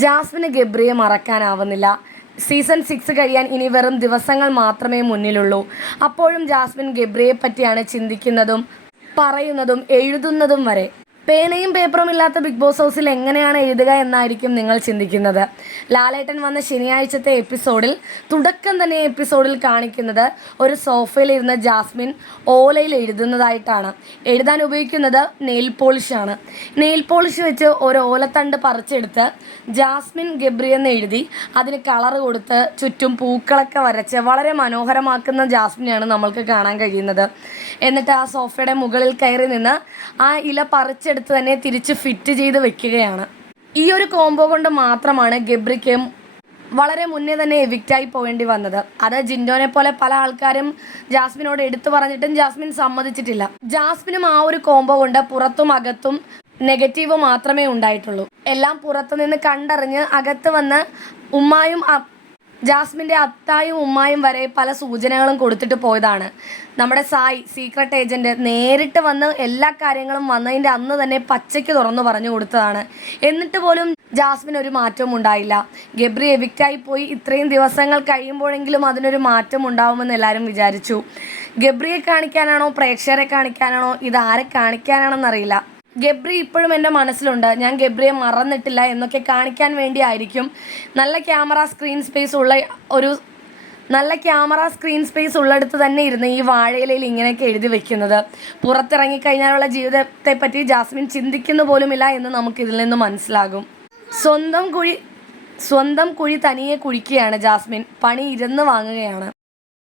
ജാസ്മിന് ഗബ്രിയെ മറക്കാനാവുന്നില്ല. Season 6 കഴിയാൻ ഇനി വെറും ദിവസങ്ങൾ മാത്രമേ മുന്നിലുള്ളൂ. അപ്പോഴും ജാസ്മിൻ ഗബ്രിയെ പറ്റിയാണ് ചിന്തിക്കുന്നതും പറയുന്നതും എഴുതുന്നതും വരെ. പേനയും പേപ്പറും ഇല്ലാത്ത ബിഗ് ബോസ് ഹൗസിൽ എങ്ങനെയാണ് എഴുതുക എന്നായിരിക്കും നിങ്ങൾ ചിന്തിക്കുന്നത്. ലാലേട്ടൻ വന്ന ശനിയാഴ്ചത്തെ എപ്പിസോഡിൽ തുടക്കം തന്നെ എപ്പിസോഡിൽ കാണിക്കുന്നത് ഒരു സോഫയിലിരുന്ന് ജാസ്മിൻ ഓലയിൽ എഴുതുന്നതായിട്ടാണ്. എഴുതാൻ ഉപയോഗിക്കുന്നത് നെയിൽ പോളിഷാണ്. നെയിൽ പോളിഷ് വെച്ച് ഒരു ഓലത്തണ്ട് പറിച്ചെടുത്ത് ജാസ്മിൻ ഗബ്രി എന്ന് എഴുതി അതിന് കളർ കൊടുത്ത് ചുറ്റും പൂക്കളൊക്കെ വരച്ച് വളരെ മനോഹരമാക്കുന്ന ജാസ്മിനെയാണ് നമ്മൾക്ക് കാണാൻ കഴിയുന്നത്. എന്നിട്ട് ആ സോഫയുടെ മുകളിൽ കയറി നിന്ന് ആ ഇല പറിച്ചെടുത്ത് തന്നെ തിരിച്ച് ഫിറ്റ് ചെയ്ത് വെക്കുകയാണ്. ഈ ഒരു കോംബോ കൊണ്ട് മാത്രമാണ് ഗബ്രിക്ക് വളരെ മുന്നേ തന്നെ എവിക്റ്റായി പോകേണ്ടി വന്നത്. അത് ജിൻഡോനെ പോലെ പല ആൾക്കാരും ജാസ്മിനോട് എടുത്തു പറഞ്ഞിട്ടും ജാസ്മിൻ സമ്മതിച്ചിട്ടില്ല. ജാസ്മിനും ആ ഒരു കോംബോ കൊണ്ട് പുറത്തും അകത്തും നെഗറ്റീവ് മാത്രമേ ഉണ്ടായിട്ടുള്ളൂ. എല്ലാം പുറത്തു നിന്ന് കണ്ടറിഞ്ഞ് അകത്ത് വന്ന് ഉമ്മായും ജാസ്മിൻ്റെ അത്തായും ഉമ്മായും വരെ പല സൂചനകളും കൊടുത്തിട്ട് പോയതാണ്. നമ്മുടെ സായി സീക്രട്ട് ഏജൻറ്റ് നേരിട്ട് വന്ന് എല്ലാ കാര്യങ്ങളും വന്നതിൻ്റെ അന്ന് തന്നെ പച്ചയ്ക്ക് തുറന്നു പറഞ്ഞു കൊടുത്തതാണ്. എന്നിട്ട് പോലും ജാസ്മിൻ ഒരു മാറ്റവും ഉണ്ടായില്ല. ഗബ്രി എവിക്റ്റായി പോയി ഇത്രയും ദിവസങ്ങൾ കഴിയുമ്പോഴെങ്കിലും അതിനൊരു മാറ്റം ഉണ്ടാവുമെന്ന് എല്ലാവരും വിചാരിച്ചു. ഗബ്രിയെ കാണിക്കാനാണോ പ്രേക്ഷകരെ കാണിക്കാനാണോ ഇതാരെ കാണിക്കാനാണെന്നറിയില്ല. ഗബ്രി ഇപ്പോഴും എൻ്റെ മനസ്സിലുണ്ട്. ഞാൻ ഗബ്രിയെ മറന്നിട്ടില്ല എന്നൊക്കെ കാണിക്കാൻ വേണ്ടിയായിരിക്കും നല്ല ക്യാമറ സ്ക്രീൻ സ്പേസ് ഉള്ളിടത്ത് തന്നെ ഇരുന്ന് ഈ വാഴയിലയിൽ ഇങ്ങനെയൊക്കെ എഴുതി വെക്കുന്നത്. പുറത്തിറങ്ങിക്കഴിഞ്ഞാലുള്ള ജീവിതത്തെ പറ്റി ജാസ്മിൻ ചിന്തിക്കുന്നു പോലുമില്ല എന്ന് നമുക്കിതിൽ നിന്ന് മനസ്സിലാകും. സ്വന്തം കുഴി തനിയെ കുഴിക്കുകയാണ് ജാസ്മിൻ. പണി ഇരുന്ന് വാങ്ങുകയാണ്.